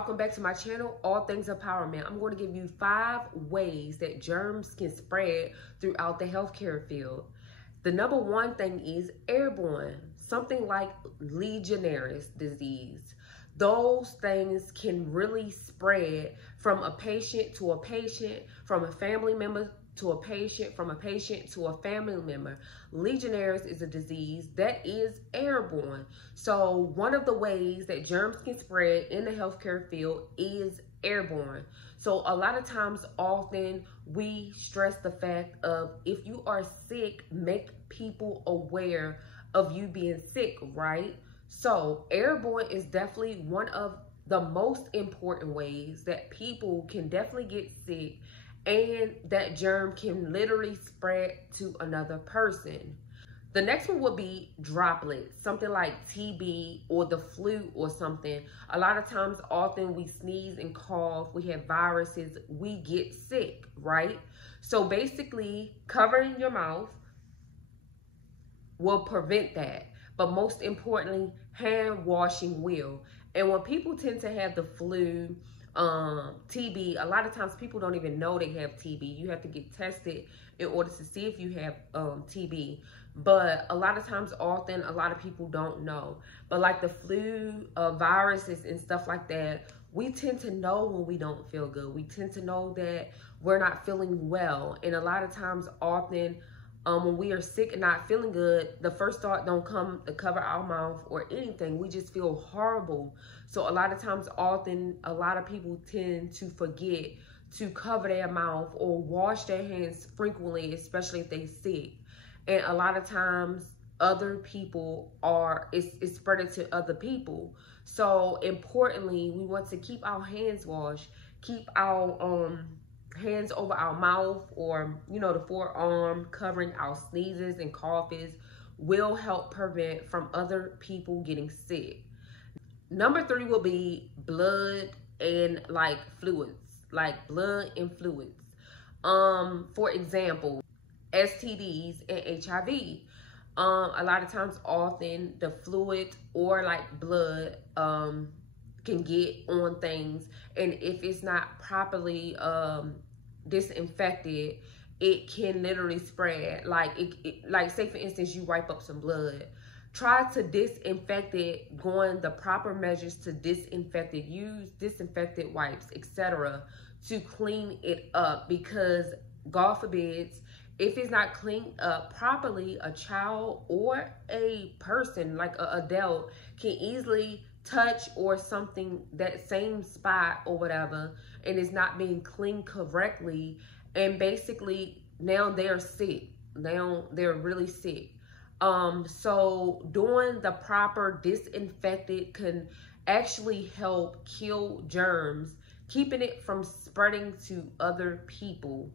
welcome back to my channel, All Things Empowerment. I'm going to give you 5 ways that germs can spread throughout the healthcare field. The number 1 thing is airborne, something like Legionnaires disease. Those things can really spread from a patient to a patient, from a family member to a patient, from a patient to a family member. Legionnaires is a disease that is airborne. So one of the ways that germs can spread in the healthcare field is airborne. So a lot of times, often, we stress the fact of if you are sick, make people aware of you being sick, right? So airborne is definitely one of the most important ways that people can definitely get sick, and that germ can literally spread to another person. The next one would be droplets, something like TB or the flu or something. A lot of times, often we sneeze and cough, we have viruses, we get sick, right? So basically, covering your mouth will prevent that. But most importantly, hand washing will. And when people tend to have the flu, TB, a lot of times people don't even know they have TB. You have to get tested in order to see if you have TB. But a lot of times, often, a lot of people don't know. But like the flu, viruses and stuff like that, we tend to know when we don't feel good. We tend to know that we're not feeling well. And a lot of times, often, when we are sick and not feeling good, the first thought don't come to cover our mouth or anything. We just feel horrible. So a lot of times, often, a lot of people tend to forget to cover their mouth or wash their hands frequently, especially if they're sick. And a lot of times, other people it's spread to other people. So importantly, we want to keep our hands washed, keep our hands over our mouth, or the forearm, covering our sneezes and coughs will help prevent from other people getting sick. Number 3 will be blood and fluids, like blood and fluids. For example, STDs and HIV. A lot of times, often, the fluid or blood can get on things, and if it's not properly disinfected, it can literally spread. Like say for instance, you wipe up some blood, try to disinfect it, going the proper measures to disinfect it. Use disinfectant wipes, etc., to clean it up, because God forbids, if it's not cleaned up properly, a child or a person, like an adult, can easily touch or something, that same spot or whatever, and it's not being cleaned correctly, and basically now they're sick. Now they're really sick. So doing the proper disinfectant can actually help kill germs, keeping it from spreading to other people.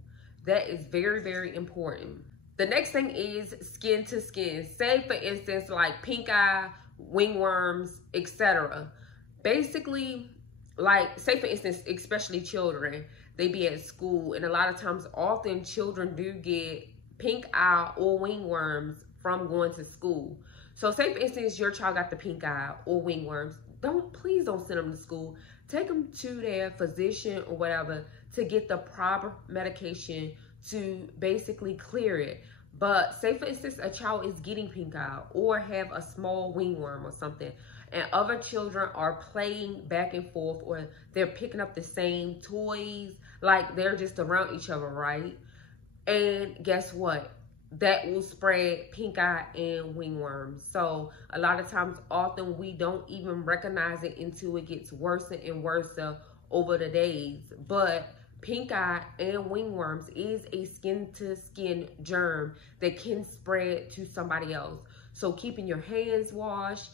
That is very, very important. The next thing is skin to skin. Say for instance, like pink eye, wingworms, etc. Basically, say for instance, especially children, they be at school, and a lot of times, often, children do get pink eye or wingworms from going to school. So say for instance, your child got the pink eye or wingworms, please don't send them to school. Take them to their physician or whatever to get the proper medication to basically clear it. But say for instance, a child is getting pink eye or have a small wingworm or something, and other children are playing back and forth, or they're picking up the same toys, like they're just around each other, right? And guess what? That will spread pink eye and wingworms. So a lot of times, often, we don't even recognize it until it gets worse and worse over the days. But pink eye and wingworms is a skin-to-skin germ that can spread to somebody else. So keeping your hands washed,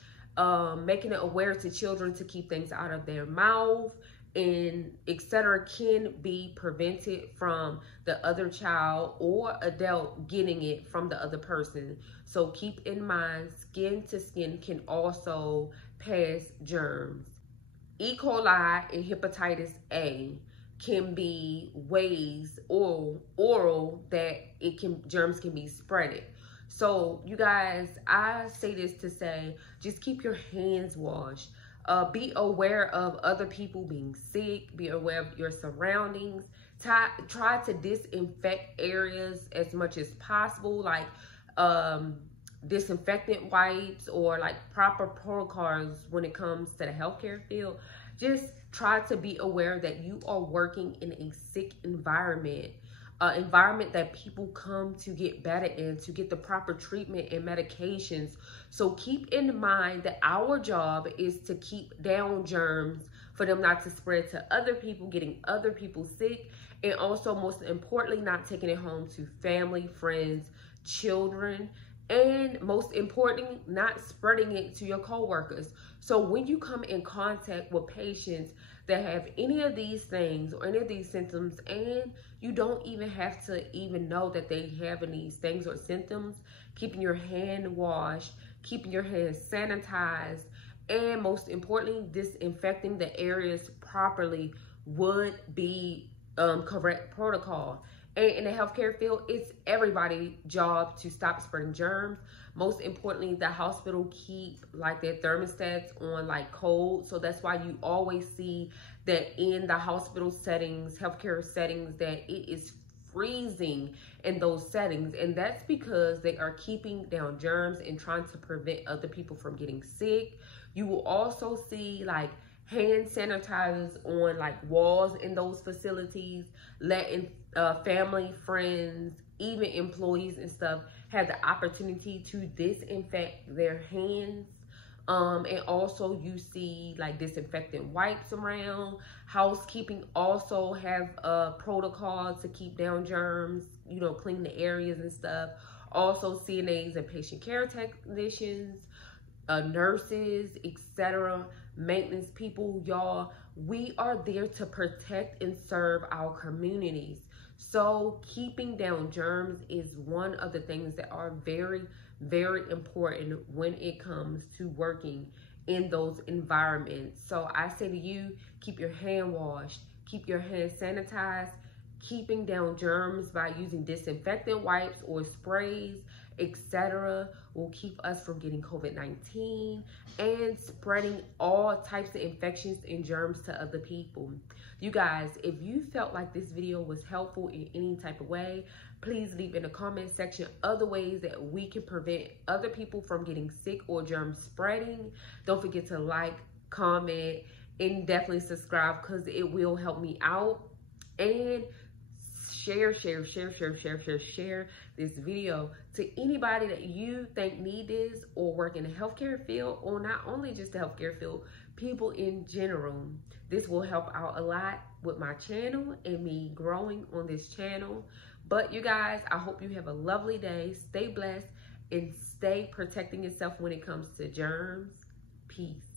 making it aware to children to keep things out of their mouth, and etc., can be prevented from the other child or adult getting it from the other person. So keep in mind, skin to skin can also pass germs. E. coli and hepatitis A can be ways oral that germs can be spreaded. So you guys, I say this to say, just keep your hands washed. Be aware of other people being sick. Be aware of your surroundings. Try to disinfect areas as much as possible, like disinfectant wipes or like proper protocols when it comes to the healthcare field. Just try to be aware that you are working in a sick environment. Environment that people come to get better in, to get the proper treatment and medications. So keep in mind that our job is to keep down germs for them not to spread to other people, getting other people sick, and also most importantly, not taking it home to family, friends, children, and most importantly, not spreading it to your coworkers. So when you come in contact with patients that have any of these things or any of these symptoms, and you don't even have to even know that they have these things or symptoms, keeping your hand washed, keeping your hands sanitized, and most importantly, disinfecting the areas properly would be correct protocol. And in the healthcare field, it's everybody's job to stop spreading germs. Most importantly, the hospital keep like their thermostats on like cold. So that's why you always see that in the hospital settings, healthcare settings, that it is freezing in those settings. And that's because they are keeping down germs and trying to prevent other people from getting sick. You will also see like hand sanitizers on like walls in those facilities, letting family, friends, even employees and stuff have the opportunity to disinfect their hands. And also you see like disinfectant wipes around. Housekeeping also have protocols to keep down germs, you know, clean the areas and stuff. Also CNAs and patient care technicians, nurses, etc., maintenance people, y'all, we are there to protect and serve our communities. So keeping down germs is one of the things that are very, very important when it comes to working in those environments. So I say to you, keep your hand washed, keep your hands sanitized. Keeping down germs by using disinfectant wipes or sprays, etc., will keep us from getting COVID-19 and spreading all types of infections and germs to other people. You guys, if you felt like this video was helpful in any type of way, please leave in the comment section other ways that we can prevent other people from getting sick or germs spreading. Don't forget to like, comment, and definitely subscribe because it will help me out. And share this video to anybody that you think need this or work in the healthcare field, or not only just the healthcare field, people in general. This will help out a lot with my channel and me growing on this channel. But you guys, I hope you have a lovely day. Stay blessed and stay protecting yourself when it comes to germs. Peace.